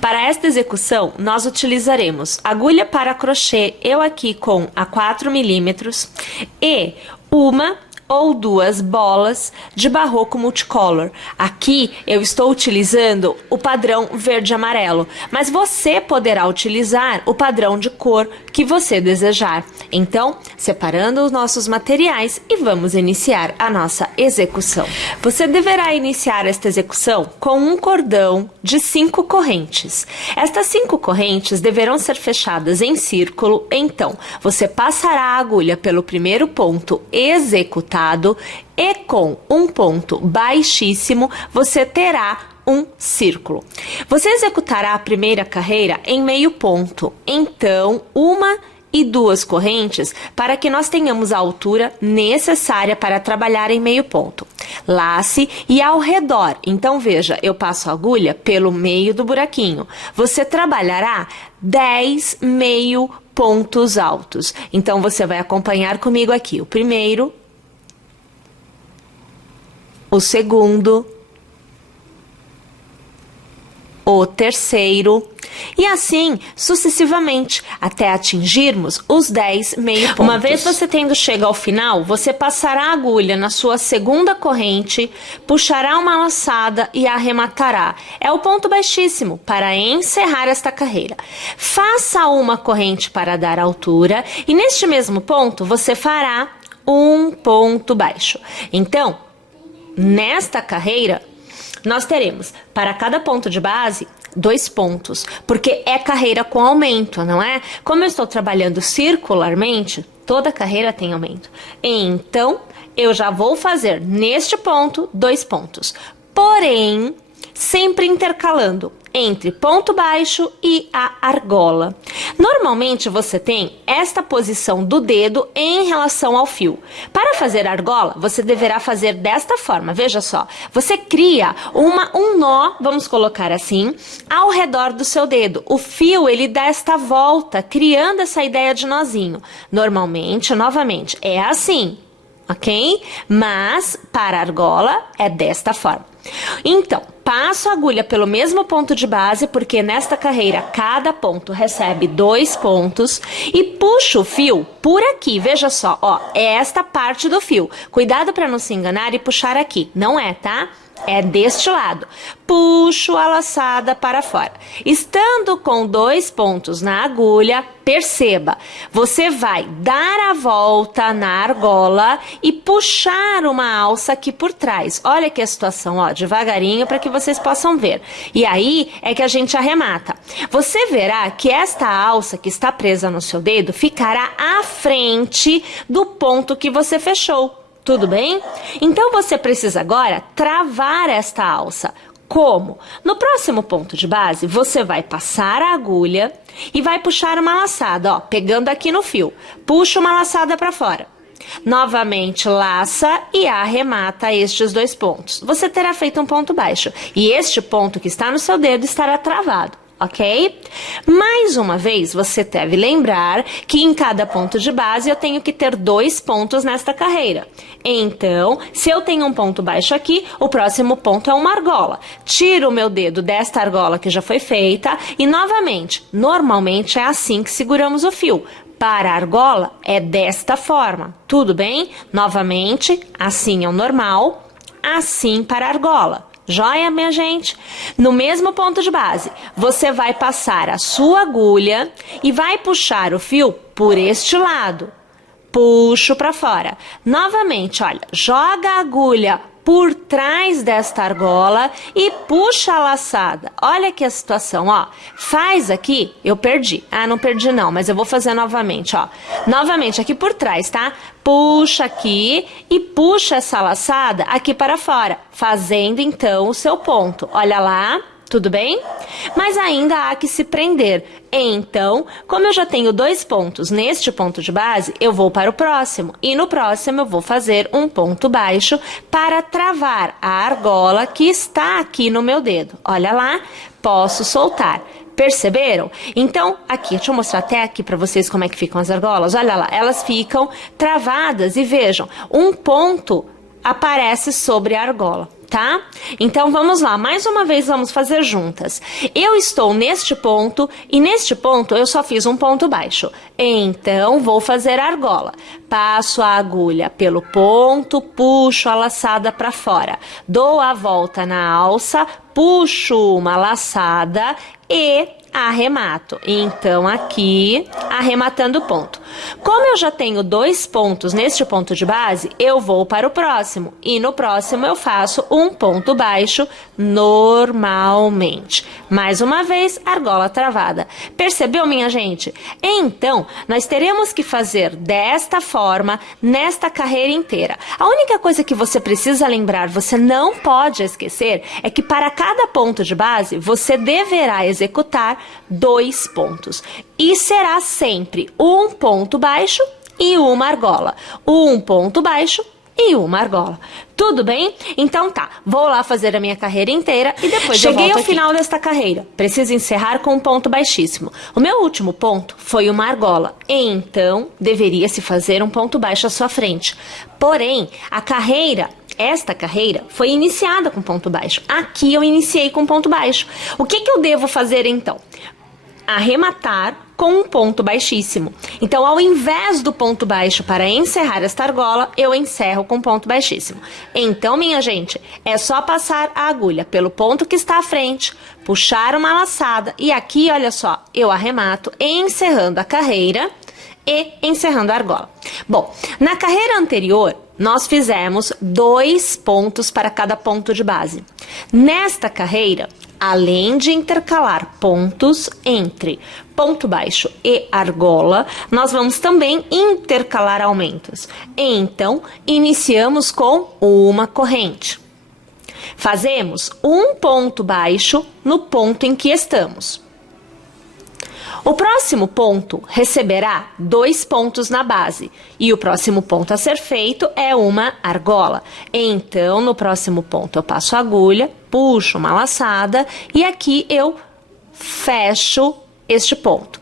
Para esta execução, nós utilizaremos agulha para crochê, eu aqui com a 4 milímetros, e uma ou duas bolas de barroco multicolor. Aqui eu estou utilizando o padrão verde e amarelo, mas você poderá utilizar o padrão de cor que você desejar. Então, separando os nossos materiais e vamos iniciar a nossa execução. Você deverá iniciar esta execução com um cordão de 5 correntes. Estas 5 correntes deverão ser fechadas em círculo, então você passará a agulha pelo primeiro ponto executado e com um ponto baixíssimo você terá um círculo. Você executará a primeira carreira em meio ponto, então uma e duas correntes para que nós tenhamos a altura necessária para trabalhar em meio ponto. Lace e ao redor, então veja, eu passo a agulha pelo meio do buraquinho. Você trabalhará 10 meio pontos altos, então você vai acompanhar comigo aqui, o primeiro, o segundo, o terceiro, e assim sucessivamente, até atingirmos os 10 meio pontos. Uma vez você tendo chegado ao final, você passará a agulha na sua segunda corrente, puxará uma laçada e arrematará. É o ponto baixíssimo para encerrar esta carreira. Faça uma corrente para dar altura e neste mesmo ponto você fará um ponto baixo. Então, nesta carreira, nós teremos para cada ponto de base 2 pontos, porque é carreira com aumento, não é? Como eu estou trabalhando circularmente, toda carreira tem aumento. Então, eu já vou fazer neste ponto 2 pontos. Porém, sempre intercalando entre ponto baixo e a argola. Normalmente você tem esta posição do dedo em relação ao fio. Para fazer argola, você deverá fazer desta forma, veja só. Você cria um nó, vamos colocar assim, ao redor do seu dedo. O fio, ele dá esta volta, criando essa ideia de nozinho. Normalmente, novamente, é assim, ok? Mas, para argola, é desta forma. Então, passo a agulha pelo mesmo ponto de base, porque nesta carreira cada ponto recebe 2 pontos, e puxo o fio por aqui, veja só, ó, é esta parte do fio. Cuidado para não se enganar e puxar aqui, não é, tá? É deste lado. Puxo a laçada para fora. Estando com 2 pontos na agulha, perceba, você vai dar a volta na argola e puxar uma alça aqui por trás. Olha que a situação, ó, devagarinho para que vocês possam ver. E aí é que a gente arremata. Você verá que esta alça que está presa no seu dedo ficará à frente do ponto que você fechou. Tudo bem? Então você precisa agora travar esta alça. Como? No próximo ponto de base, você vai passar a agulha e vai puxar uma laçada, ó, pegando aqui no fio. Puxa uma laçada para fora. Novamente laça e arremata estes 2 pontos. Você terá feito um ponto baixo e este ponto que está no seu dedo estará travado. Ok? Mais uma vez, você deve lembrar que em cada ponto de base eu tenho que ter 2 pontos nesta carreira. Então, se eu tenho um ponto baixo aqui, o próximo ponto é uma argola. Tiro o meu dedo desta argola que já foi feita e, novamente, normalmente é assim que seguramos o fio. Para a argola, é desta forma. Tudo bem? Novamente, assim é o normal, assim para a argola. Joia, minha gente? No mesmo ponto de base, você vai passar a sua agulha e vai puxar o fio por este lado. Puxo para fora. Novamente, olha, joga a agulha por trás desta argola e puxa a laçada. Olha aqui a situação, ó. Faz aqui, eu perdi. Ah, não perdi não, mas eu vou fazer novamente, ó. Novamente, aqui por trás, tá? Puxa aqui e puxa essa laçada aqui para fora, fazendo então o seu ponto. Olha lá. Tudo bem? Mas ainda há que se prender. Então, como eu já tenho 2 pontos neste ponto de base, eu vou para o próximo. E no próximo eu vou fazer um ponto baixo para travar a argola que está aqui no meu dedo. Olha lá, posso soltar. Perceberam? Então, aqui, deixa eu mostrar até aqui para vocês como é que ficam as argolas. Olha lá, elas ficam travadas e vejam, um ponto aparece sobre a argola. tá? Então, vamos lá, mais uma vez vamos fazer juntas. Eu estou neste ponto, e neste ponto eu só fiz um ponto baixo. Então, vou fazer argola. Passo a agulha pelo ponto, puxo a laçada para fora. Dou a volta na alça, puxo uma laçada e arremato. Então, aqui, arrematando o ponto. Como eu já tenho 2 pontos neste ponto de base, eu vou para o próximo. E no próximo eu faço um ponto baixo normalmente. Mais uma vez, argola travada. Percebeu, minha gente? Então, nós teremos que fazer desta forma, nesta carreira inteira. A única coisa que você precisa lembrar, você não pode esquecer, é que para cada ponto de base, você deverá executar 2 pontos. E será sempre um ponto baixo e uma argola. Um ponto baixo e uma argola. Tudo bem? Então tá, vou lá fazer a minha carreira inteira e depois eu volto aqui. Cheguei ao final desta carreira, preciso encerrar com um ponto baixíssimo. O meu último ponto foi uma argola, então deveria se fazer um ponto baixo à sua frente. Porém, esta carreira foi iniciada com ponto baixo. Aqui eu iniciei com ponto baixo. O que eu devo fazer então? Arrematar com um ponto baixíssimo. Então, ao invés do ponto baixo para encerrar esta argola, eu encerro com ponto baixíssimo. Então, minha gente, é só passar a agulha pelo ponto que está à frente, puxar uma laçada e aqui, olha só, eu arremato encerrando a carreira e encerrando a argola. Bom, na carreira anterior, nós fizemos 2 pontos para cada ponto de base. Nesta carreira, além de intercalar pontos entre ponto baixo e argola, nós vamos também intercalar aumentos. Então, iniciamos com uma corrente. Fazemos um ponto baixo no ponto em que estamos. O próximo ponto receberá 2 pontos na base e o próximo ponto a ser feito é uma argola. Então, no próximo ponto eu passo a agulha, puxo uma laçada e aqui eu fecho este ponto.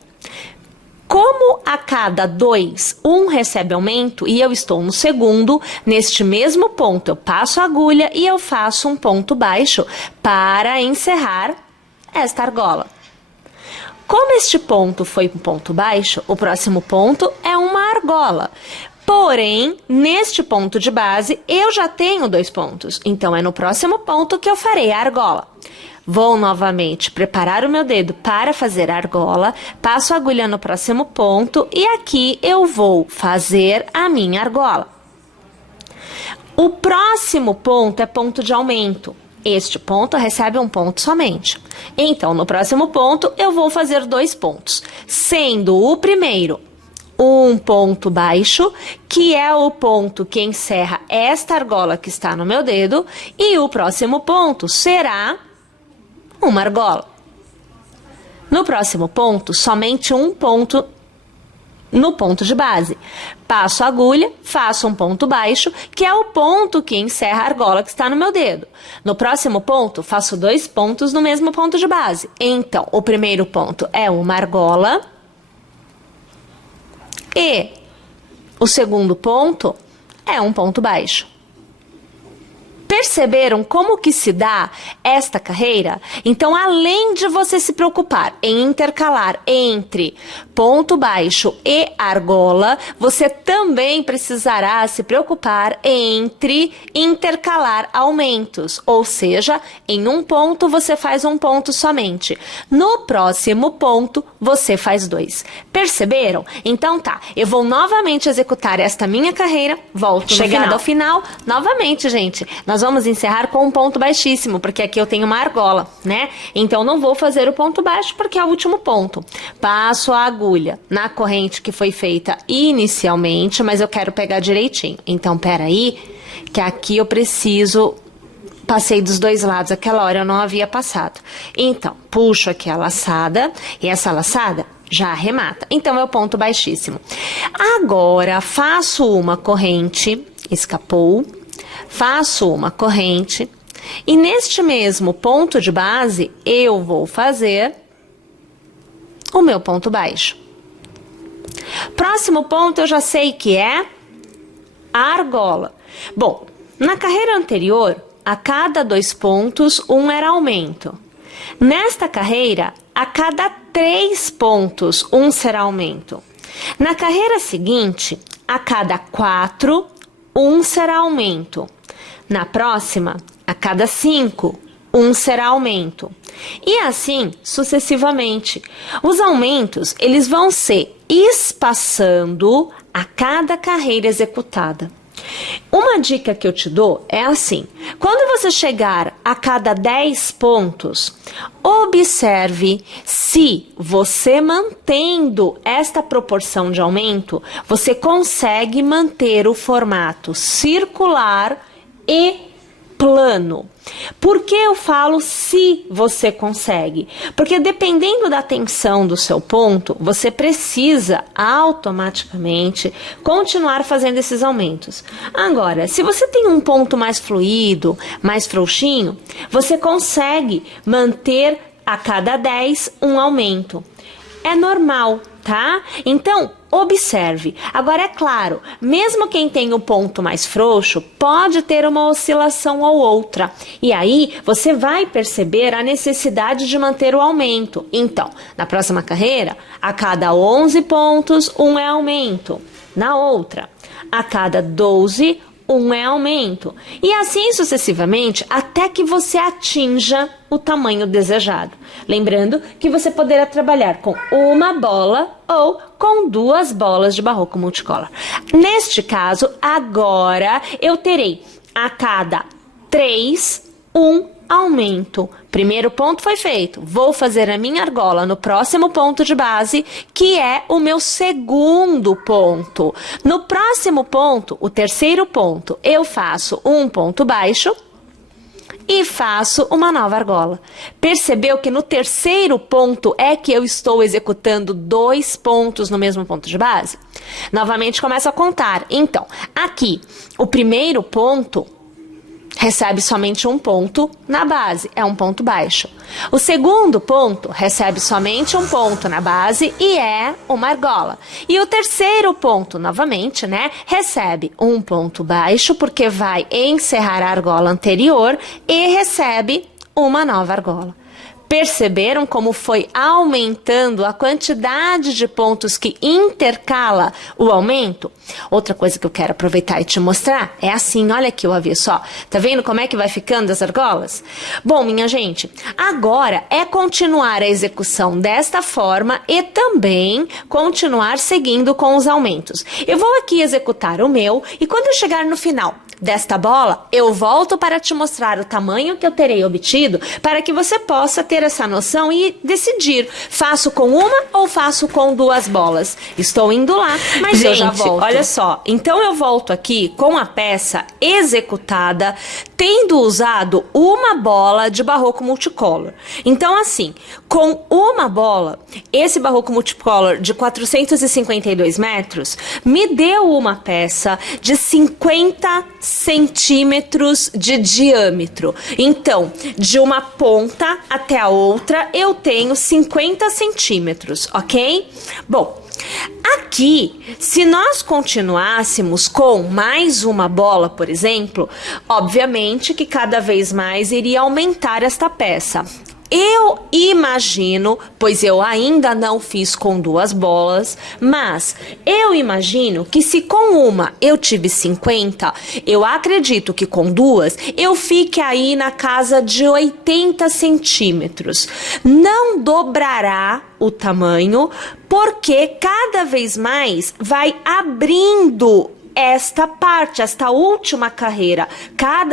Como a cada 2, um recebe aumento e eu estou no segundo, neste mesmo ponto eu passo a agulha e eu faço um ponto baixo para encerrar esta argola. Como este ponto foi um ponto baixo, o próximo ponto é uma argola. Porém, neste ponto de base, eu já tenho 2 pontos. Então, é no próximo ponto que eu farei a argola. Vou novamente preparar o meu dedo para fazer a argola, passo a agulha no próximo ponto e aqui eu vou fazer a minha argola. O próximo ponto é ponto de aumento. Este ponto recebe um ponto somente. Então, no próximo ponto, eu vou fazer 2 pontos, sendo o primeiro um ponto baixo, que é o ponto que encerra esta argola que está no meu dedo, e o próximo ponto será uma argola. No próximo ponto, somente um ponto no ponto de base. Passo a agulha, faço um ponto baixo, que é o ponto que encerra a argola que está no meu dedo. No próximo ponto, faço 2 pontos no mesmo ponto de base. Então, o primeiro ponto é uma argola e o segundo ponto é um ponto baixo. Perceberam como que se dá esta carreira? Então, além de você se preocupar em intercalar entre ponto baixo e argola, você também precisará se preocupar entre intercalar aumentos, ou seja, em um ponto você faz um ponto somente. No próximo ponto, você faz 2. Perceberam? Então tá, eu vou novamente executar esta minha carreira, volto chegada ao final, novamente, gente, nós vamos encerrar com um ponto baixíssimo, porque aqui eu tenho uma argola, né? Então, não vou fazer o ponto baixo, porque é o último ponto. Passo a agulha na corrente que foi feita inicialmente, mas eu quero pegar direitinho. Então, peraí, que aqui eu preciso... Passei dos 2 lados, aquela hora eu não havia passado. Então, puxo aqui a laçada, e essa laçada já arremata. Então, é o ponto baixíssimo. Agora, faço uma corrente, escapou... Faço uma corrente e neste mesmo ponto de base eu vou fazer o meu ponto baixo. Próximo ponto eu já sei que é a argola. Bom, na carreira anterior a cada 2 pontos, 1 era aumento. Nesta carreira, a cada 3 pontos, 1 será aumento. Na carreira seguinte, a cada 4, 1 será aumento. Na próxima, a cada 5, 1 será aumento. E assim, sucessivamente. Os aumentos, eles vão se espaçando a cada carreira executada. Uma dica que eu te dou é assim: quando você chegar a cada 10 pontos, observe se você mantendo esta proporção de aumento, você consegue manter o formato circular e plano. Por que eu falo se você consegue? Porque dependendo da tensão do seu ponto, você precisa automaticamente continuar fazendo esses aumentos. Agora, se você tem um ponto mais fluido, mais frouxinho, você consegue manter a cada 10 um aumento. É normal, tá? Então, observe. Agora, é claro, mesmo quem tem o ponto mais frouxo, pode ter uma oscilação ou outra. E aí, você vai perceber a necessidade de manter o aumento. Então, na próxima carreira, a cada 11 pontos, 1 é aumento. Na outra, a cada 12, 1 é aumento. E assim sucessivamente, até que você atinja o tamanho desejado. Lembrando que você poderá trabalhar com uma bola ou com 2 bolas de barroco multicolor. Neste caso, agora eu terei a cada 3, 1 aumento. Primeiro ponto foi feito. Vou fazer a minha argola no próximo ponto de base, que é o meu segundo ponto. No próximo ponto, o terceiro ponto, eu faço um ponto baixo e faço uma nova argola. Percebeu que no terceiro ponto é que eu estou executando 2 pontos no mesmo ponto de base? Novamente começo a contar. Então, aqui, o primeiro ponto recebe somente um ponto na base, é um ponto baixo. O segundo ponto recebe somente um ponto na base e é uma argola. E o terceiro ponto, novamente, né, recebe um ponto baixo porque vai encerrar a argola anterior e recebe uma nova argola. Perceberam como foi aumentando a quantidade de pontos que intercala o aumento? Outra coisa que eu quero aproveitar e te mostrar é assim, olha aqui o avesso, ó. Tá vendo como é que vai ficando as argolas? Bom, minha gente, agora é continuar a execução desta forma e também continuar seguindo com os aumentos. Eu vou aqui executar o meu e quando eu chegar no final desta bola, eu volto para te mostrar o tamanho que eu terei obtido para que você possa ter essa noção e decidir, faço com uma ou faço com 2 bolas. Estou indo lá, mas eu já volto. Olha só, então eu volto aqui com a peça executada, tendo usado uma bola de barroco multicolor. Então assim, com uma bola, esse barroco multicolor de 452 metros me deu uma peça de 50 centímetros de diâmetro. Então, de uma ponta até a outra, eu tenho 50 centímetros, ok? Bom, aqui, se nós continuássemos com mais uma bola, por exemplo, obviamente que cada vez mais iria aumentar esta peça. Eu imagino, pois eu ainda não fiz com 2 bolas, mas eu imagino que se com uma eu tive 50, eu acredito que com 2 eu fique aí na casa de 80 centímetros. Não dobrará o tamanho, porque cada vez mais vai abrindo esta parte, esta última carreira.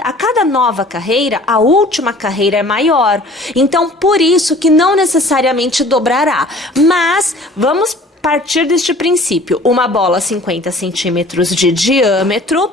A cada nova carreira, a última carreira é maior. Então, por isso que não necessariamente dobrará. Mas, vamos partir deste princípio. Uma bola 50 centímetros de diâmetro,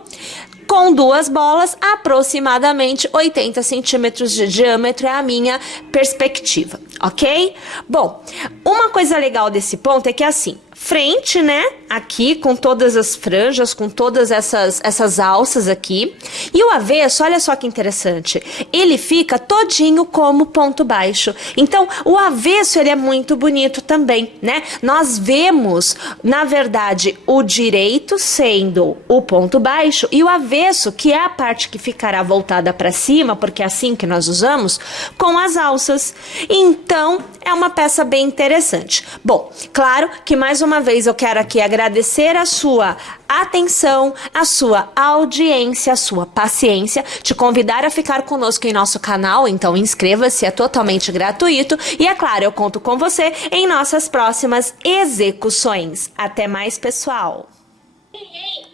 com 2 bolas, aproximadamente 80 centímetros de diâmetro é a minha perspectiva, ok? Bom, uma coisa legal desse ponto é que assim, frente, né? Aqui com todas as franjas, com todas essas alças aqui. E o avesso, olha só que interessante, ele fica todinho como ponto baixo. Então, o avesso, ele é muito bonito também, né? Nós vemos, na verdade, o direito sendo o ponto baixo e o avesso, que é a parte que ficará voltada para cima, porque é assim que nós usamos, com as alças. Então, é uma peça bem interessante. Bom, claro que mais uma vez eu quero aqui agradecer a sua atenção, a sua audiência, a sua paciência, te convidar a ficar conosco em nosso canal, então inscreva-se, é totalmente gratuito e é claro, eu conto com você em nossas próximas execuções. Até mais, pessoal! Hey, hey.